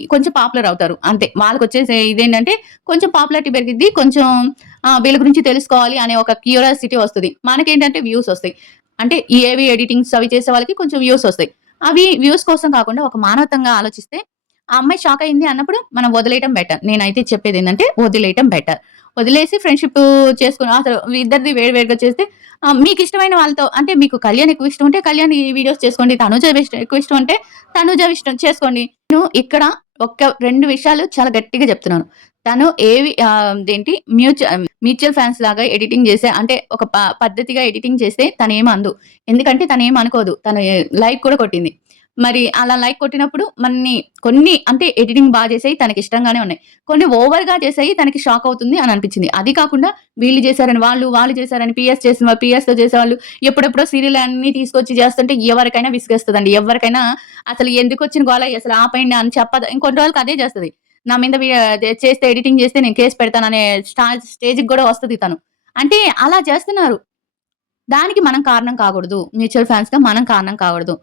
కొంచెం పాపులర్ అవుతారు. అంతే. వాళ్ళకొచ్చేసే ఇదేంటంటే కొంచెం పాపులారిటీ పెరిగిద్ది. కొంచెం వీళ్ళ గురించి తెలుసుకోవాలి అనే ఒక క్యూరియాసిటీ వస్తది. మనకేంటంటే వ్యూస్ వస్తాయి. అంటే ఈ ఏవి ఎడిటింగ్స్ అవి చేసే వాళ్ళకి కొంచెం వ్యూస్ వస్తాయి. అవి వ్యూస్ కోసం కాకుండా ఒక మానవతంగా ఆలోచిస్తే ఆ అమ్మాయి షాక్ అయింది అన్నప్పుడు మనం వదిలేయటం బెటర్. నేనైతే చెప్పేదేంటంటే వదిలేయటం బెటర్. వదిలేసి ఫ్రెండ్‌షిప్ చేసుకొని అసలు ఇద్దరిది వేరు వేరుగా చేస్తే మీకిష్టమైన వాళ్ళతో అంటే మీకు కళ్యాణ్ ఎక్కువ ఇష్టం ఉంటే కళ్యాణ్ ఈ వీడియోస్ చేసుకోండి. తనుజ ఎక్కువ ఇష్టం ఉంటే తనుజ ఇష్టం చేసుకోండి. నేను ఇక్కడ 2 విషయాలు చాలా గట్టిగా చెప్తున్నాను. తను ఇదేంటి మ్యూచువల్ ఫాన్స్ లాగా ఎడిటింగ్ చేసే అంటే ఒక పద్ధతిగా ఎడిటింగ్ చేస్తే తనేమి ఎందుకంటే తనేమి అనుకోదు. తను లైక్ కూడా కొట్టింది. మరి అలా లైక్ కొట్టినప్పుడు కొన్ని అంటే ఎడిటింగ్ చేసేయి తనకిష్టంగానే ఉన్నాయి. కొన్ని ఓవర్‌గా చేసేయి తనకి షాక్ అవుతుంది అని అనిపించింది. అది కాకుండా వీళ్ళు చేశారని వాళ్ళు చేశారని పీఎస్‌తో చేసేవాళ్ళు ఎప్పుడెప్పుడో సీరియల్ అన్నీ తీసుకొచ్చి చేస్తుంటే ఎవరికైనా విసుగేస్తదండి. ఎవరికైనా అసలు ఎందుకొచ్చిన గోల అసలు ఆపేయండి అని ఇంకొన్ని రోజులకి అదే చేస్తది. నా మీద చేస్తే ఎడిటింగ్ చేస్తే నేను కేస్ పెడతాననే స్టేజ్‌కి గూడా వస్తది తను. అంటే అలా చేస్తున్నారు. దానికి మనం కారణం కాకూడదు. మ్యూచువల్ ఫాన్స్‌గా మనం కారణం కాకూడదు.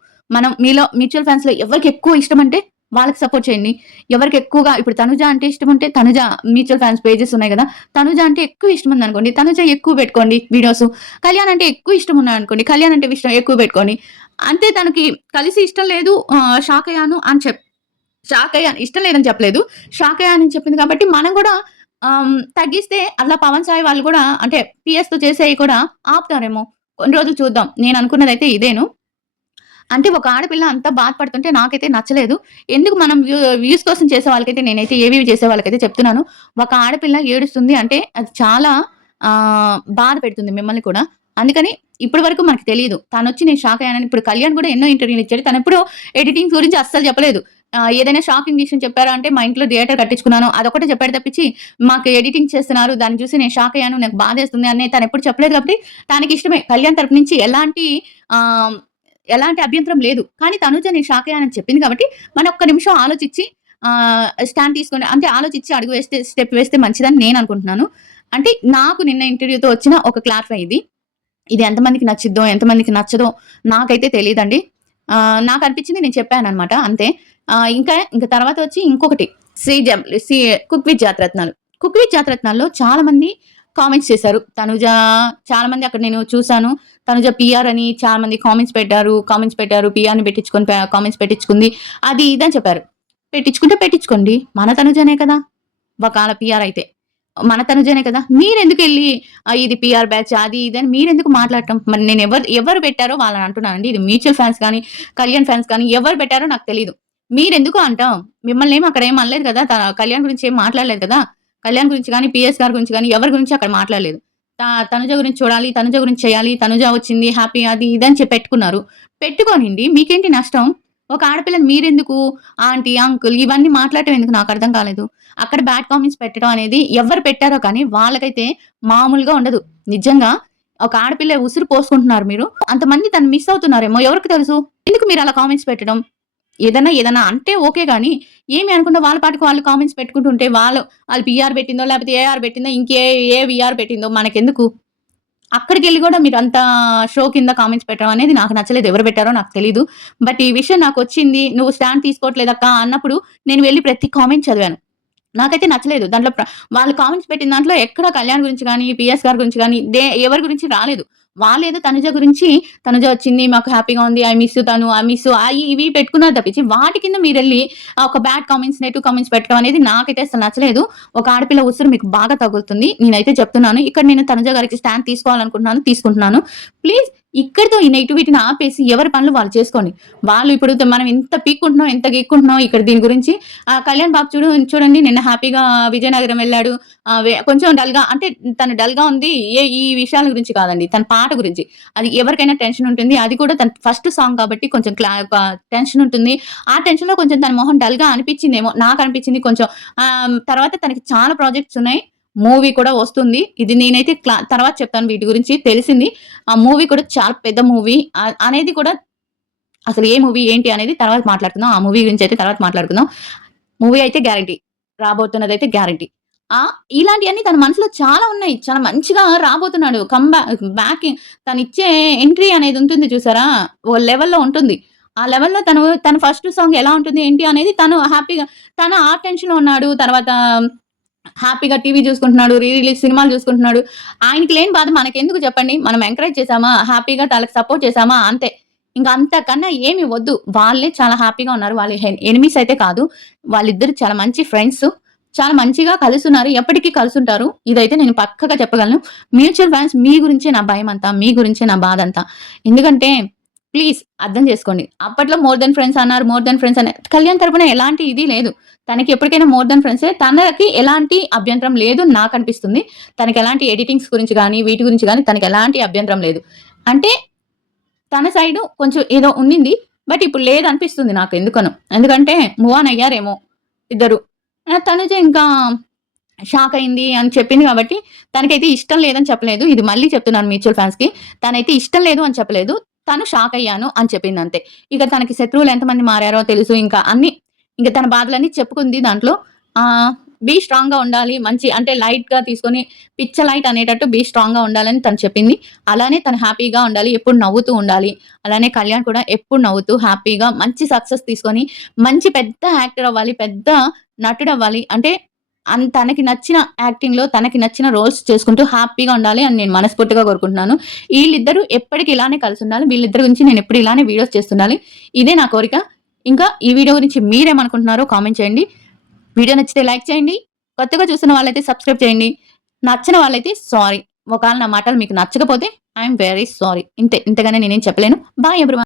మీలో మ్యూచువల్ ఫాన్స్‌లో ఎవరికి ఎక్కువ ఇష్టమంటే వాళ్ళకి సపోర్ట్ చేయండి. ఎవరికి ఎక్కువగా ఇప్పుడు తనుజ అంటే ఇష్టముంటే తనుజ మ్యూచువల్ ఫాన్స్ పేజెస్ ఉన్నాయి గదా! తనుజ అంటే ఎక్కువ ఇష్టముందనుకోండి. తనుజ ఎక్కువ పెట్టుకోండి వీడియోస్. కళ్యాణ్ అంటే ఎక్కువ ఇష్టం ఉన్నాడనుకోండి. కళ్యాణ్ అంటే ఎక్కువ పెట్టుకోండి. అంతే తనకి కలిసి ఇష్టం లేదు షాక్ అయ్యాను అని షాక్ అయ్యాను. ఇష్టం లేదని చెప్పలేదు. షాక్ అయ్యానని చెప్పింది కాబట్టి మనం గూడా తగ్గిస్తే అట్లా పవన్ సాయి వాళ్ళు గూడా అంటే పీఎస్‌తో చేసేయి కూడా ఆపుతారేమో! కొన్ని రోజులు చూద్దాం. నేననుకున్నదైతే ఇదేను. అంటే ఒక ఆడపిల్ల అంత బాధపడుతుంటే నాకైతే నచ్చలేదు. ఎందుకు మనం వ్యూస్ కోసం చేసే వాళ్ళకైతే నేనైతే ఏవేవి చేసే వాళ్ళకైతే చెప్తున్నాను. ఒక ఆడపిల్ల ఏడుస్తుంది అంటే అది చాలా బాధ పెడుతుంది మిమ్మల్ని కూడా. అందుకని ఇప్పటి వరకు మనకు తెలీదు. తనొచ్చి నేను షాక్ అయ్యానని ఇప్పుడు కళ్యాణ్ కూడా ఎన్నో ఇంటర్వ్యూలు ఇచ్చాడు. తనెప్పుడు ఎడిటింగ్ గురించి అస్సలు చెప్పలేదు. ఏదైనా షాకింగ్ విషయం చెప్పారా అంటే మా ఇంట్లో థియేటర్ కట్టించుకున్నాను. అదొక్కటే చెప్పాడు తప్పించి మాకు ఎడిటింగ్ చేస్తున్నారు. దాన్ని చూసి నేను షాక్ అయ్యాను. నాకు బాధేస్తుంది అని తనెప్పుడు చెప్పలేదు కాబట్టి తనకిష్టమే. కళ్యాణ్ తరపు నుంచి ఆహ్, ఎలాంటి అభ్యంతరం లేదు. కానీ తనుజ నేను షాక్ అయ్యానని చెప్పింది కాబట్టి మనం ఒక్క నిమిషం ఆలోచించి స్టాండ్ తీసుకొని అంటే ఆలోచించి అడుగు వేస్తే స్టెప్ వేస్తే మంచిదని నేను అనుకుంటున్నాను. అంటే నాకు నిన్న ఇంటర్వ్యూతో వచ్చిన ఒక క్లారిఫై ఇది. ఇది ఎంతమందికి నచ్చిద్దో, ఎంతమందికి నచ్చదో నాకైతే తెలీదండి. నాకనిపించింది నేను చెప్పాననమాట అంతే. ఇంక తర్వాత వచ్చి ఇంకొకటి Shri 'cook with Jathiratnalu'. 'Cook with జాతిరత్నాల్లో' చాలా మంది కామెంట్స్ చేశారు. తనుజ చాలా మంది అక్కడ నేను చూసాను. తనుజ పీఆర్ అని చాలా మంది కామెంట్స్ పెట్టారు. పీఆర్‌ని పెట్టించుకొని కామెంట్స్ పెట్టించుకుంది. అది ఇది అని చెప్పారు. పెట్టించుకుంటే పెట్టించుకోండి. మన తనుజనే కదా! ఒకాళ పీఆర్ అయితే. మన తనుజనే కదా! మీరెందుకెళ్ళి ఇది పీఆర్ బ్యాచ్ అది ఇది అని మీరెందుకు మాట్లాడటం? మరి నేను ఎవరు పెట్టారో వాళ్ళని అంటున్నానండి. ఇది మ్యూచువల్ ఫాన్స్ కానీ, కళ్యాణ్ ఫాన్స్ కానీ ఎవరు పెట్టారో నాకు తెలీదు. మీరెందుకు అంటాం? మిమ్మల్నేమి అక్కడ ఏమి అనలేదు కదా! కళ్యాణ్ గురించి ఏం మాట్లాడలేదు కదా! కళ్యాణ్ గురించి గాని, పీఎస్ గారి గురించి గాని ఎవరి గురించి అక్కడ మాట్లాడలేదు. తనుజ గురించి చూడాలి, తనుజ గురించి చేయాలి, తనుజ వచ్చింది హ్యాపీ అది ఇది అని చెప్పి పెట్టుకున్నారు. పెట్టుకోనిండి మీకేంటి నష్టం? ఒక ఆడపిల్లని మీరెందుకు ఆంటీ, అంకుల్ ఇవన్నీ మాట్లాడటం ఎందుకు నాకర్థం కాలేదు. అక్కడ బ్యాడ్ కామెంట్స్ పెట్టడం అనేది ఎవరు పెట్టారో కానీ వాళ్ళకైతే మామూలుగా ఉండదు. నిజంగా ఒక ఆడపిల్ల ఉసురు పోసుకుంటున్నారు మీరు. అంతమంది తను మిస్ అవుతున్నారేమో ఎవరికి తెలుసు? ఎందుకు మీరలా కామెంట్స్ పెట్టడం? ఏదన్నా అంటే ఓకే గానీ, ఏమి అనకుండా వాళ్ళ పాటికి వాళ్ళు కామెంట్స్ పెట్టుకుంటుంటే వాళ్ళు పీఆర్ పెట్టిందో, లేకపోతే ఏఆర్ పెట్టిందో, ఏ వీఆర్ పెట్టిందో మనకెందుకు? అక్కడికెళ్ళి గూడా మీరంత షో కింద కామెంట్స్ పెట్టడం అనేది నాకు నచ్చలేదు. ఎవరు పెట్టారో నాకు తెలీదు. బట్ ఈ విషయం నాకొచ్చింది. నువ్వు స్టాండ్ తీసుకోవట్లేదక్కా అన్నప్పుడు నేను వెళ్లి ప్రతి కామెంట్ చదివాను. నాకైతే నచ్చలేదు. దాంట్లో వాళ్ళు కామెంట్స్ పెట్టిన దాంట్లో ఎక్కడ కళ్యాణ్ గురించి గాని, పీఎస్ గారి గురించి గాని, ఎవరి గురించి రాలేదు. వాళ్ళేదో తనుజ గురించి తనుజ వచ్చింది. మాకు హ్యాపీగా ఉంది. ఐ మిస్ అయి ఇవి పెట్టుకున్నారు తప్పించి వాటి కింద మీరెళ్లి ఒక బ్యాడ్ కామెంట్స్, నెగెటివ్ కామెంట్స్ పెట్టడం అనేది నాకైతే అసలు నచ్చలేదు. ఒక ఆడపిల్ల ఉసురు మీకు బాగా తగులుతుంది. నేనైతే చెప్తున్నాను. ఇక్కడ నేను తనుజ గారికి స్టాండ్ తీసుకోవాలనుకుంటున్నాను. తీసుకుంటున్నాను. ప్లీజ్ ఇక్కడితో ఈ నెగటివిటీని ఆపేసి ఎవరి పనులు వాళ్ళు చేసుకోండి. వాళ్ళు ఇప్పుడు మనం ఎంత పీక్కుంటున్నాం, ఎంత గీక్కుంటున్నాం ఇక్కడ దీని గురించి. కళ్యాణ్ బాబు చూడండి నిన్న హ్యాపీగా విజయనగరం వెళ్ళాడు. కొంచెం డల్‌గా అంటే తను డల్‌గా ఉంది. ఈ విషయాల గురించి కాదండి. తన పాట గురించి. అది ఎవరికైనా టెన్షన్ ఉంటుంది. అది కూడా తన ఫస్ట్ సాంగ్ కాబట్టి కొంచెం టెన్షన్ ఉంటుంది. ఆ టెన్షన్‌లో కొంచెం తన మొహం డల్‌గా అనిపించిందేమో. నాకు అనిపించింది కొంచెం. తర్వాత తనకి చాలా ప్రాజెక్ట్స్ ఉన్నాయి. మూవీ కూడా వస్తుంది. ఇది నేనైతే తర్వాత చెప్తాను వీటి గురించి తెలిసింది. ఆ మూవీ కూడా చాలా పెద్ద మూవీ. అనేది కూడా అసలు ఏ మూవీ ఏంటి అనేది తర్వాత మాట్లాడుకుందాం. ఆ మూవీ గురించి అయితే తర్వాత మాట్లాడుకుందాం. మూవీ అయితే గ్యారంటీ. రాబోతున్నదైతే గ్యారంటీ. ఇలాంటియన్నీ తన మనసులో చాలా ఉన్నాయి. చాలా మంచిగా రాబోతున్నాడు. బ్యాకింగ్ తనిచ్చే ఎంట్రీ అనేది ఉంటుంది చూసారా? ఓ లెవెల్‌లో ఉంటుంది. ఆ లెవెల్‌లో తన ఫస్ట్ సాంగ్ ఎలా ఉంటుంది ఏంటి అనేది తను హ్యాపీగా తను ఆ టెన్షన్‌లో ఉన్నాడు. తర్వాత హ్యాపీగా టీవీ చూసుకుంటున్నాడు. రిలీజ్ సినిమాలు చూసుకుంటున్నాడు. ఆయనకి లేని బాధ మనకెందుకు చెప్పండి? మనం ఎంకరేజ్ చేసామా? హ్యాపీగా వాళ్ళకి సపోర్ట్ చేసామా? అంతే. ఇంక అంతకన్నా ఏమి వద్దు. వాళ్ళే చాలా హ్యాపీగా ఉన్నారు. వాళ్ళు ఎనిమీస్ అయితే కాదు. వాళ్ళిద్దరు చాలా మంచి ఫ్రెండ్స్. చాలా మంచిగా కలిసున్నారు. ఎప్పటికీ కలిసుంటారు. ఇదైతే నేను పక్కాగా చెప్పగలను. మ్యూచువల్ ఫండ్స్ మీ గురించే నా భయమంతా. మీ గురించే నా బాధంతా. ఎందుకంటే ప్లీజ్ అర్థం చేసుకోండి. అప్పట్లో మోర్ దెన్ ఫ్రెండ్స్ అన్నారు. మోర్ దెన్ ఫ్రెండ్స్ అని కళ్యాణ్ తరపున ఎలాంటి ఇది లేదు. తనకి ఎప్పటికైనా మోర్ దెన్ ఫ్రెండ్సే. తనకి ఎలాంటి అభ్యంతరం లేదు నాకనిపిస్తుంది. తనకి ఎలాంటి ఎడిటింగ్స్ గురించి గాని, వీటి గురించి గాని తనకి ఎలాంటి అభ్యంతరం లేదు. అంటే తన సైడు కొంచెం ఏదో ఉన్నింది. బట్ ఇప్పుడు లేదనిపిస్తుంది నాకు ఎందుకనో. ఎందుకంటే మూవ్ ఆన్ అయ్యారేమో ఇద్దరు. తనుజ ఇంకా షాక్ అయింది అని చెప్పింది కాబట్టి తనకైతే ఇష్టం లేదని చెప్పలేదు. ఇది మళ్ళీ చెప్తున్నాను మ్యూచువల్ ఫండ్స్‌కి. తనైతే ఇష్టం లేదు అని చెప్పలేదు. తను షాక్ అయ్యాను అని చెప్పిందంతే. ఇక తనకి శత్రువులు ఎంతమంది మారారో తెలుసు. ఇంకా అన్నీ ఇంక తన బాధలన్నీ చెప్పుకుంది దాంట్లో. బీ స్ట్రాంగ్‌గా ఉండాలి. మంచి అంటే లైట్‌గా తీసుకొని పిచ్చ లైట్ అనేటట్టు బీ స్ట్రాంగ్‌గా ఉండాలని తను చెప్పింది. అలానే తను హ్యాపీగా ఉండాలి. ఎప్పుడు నవ్వుతూ ఉండాలి. అలానే కళ్యాణ్ కూడా ఎప్పుడు నవ్వుతూ హ్యాపీగా మంచి సక్సెస్ తీసుకొని మంచి పెద్ద యాక్టర్ అవ్వాలి. పెద్ద నటుడవ్వాలి. అంటే తనకి నచ్చిన యాక్టింగ్‌లో తనకి నచ్చిన రోల్స్ చేసుకుంటూ హ్యాపీగా ఉండాలి అని నేను మనస్ఫూర్తిగా కోరుకుంటున్నాను. ఈళ్ళిద్దరూ ఎప్పటికి ఇలానే కలిసుండాలి. వీళ్ళిద్దరి గురించి నేను ఎప్పుడు ఇలానే వీడియోస్ చేస్తుండాలి. ఇదే నా కోరిక. ఇంకా ఈ వీడియో గురించి మీరేమనుకుంటున్నారో కామెంట్ చేయండి. వీడియో నచ్చితే లైక్ చేయండి. కొత్తగా చూస్తున్న వాళ్ళైతే సబ్స్క్రైబ్ చేయండి. నచ్చని వాళ్ళైతే సారీ. ఒకవేళ నా మాటలు మీకు నచ్చకపోతే ఐ యామ్ వెరీ సారీ. ఇంతే. ఇంతగానే నేనేం చెప్పలేను. Bye everyone.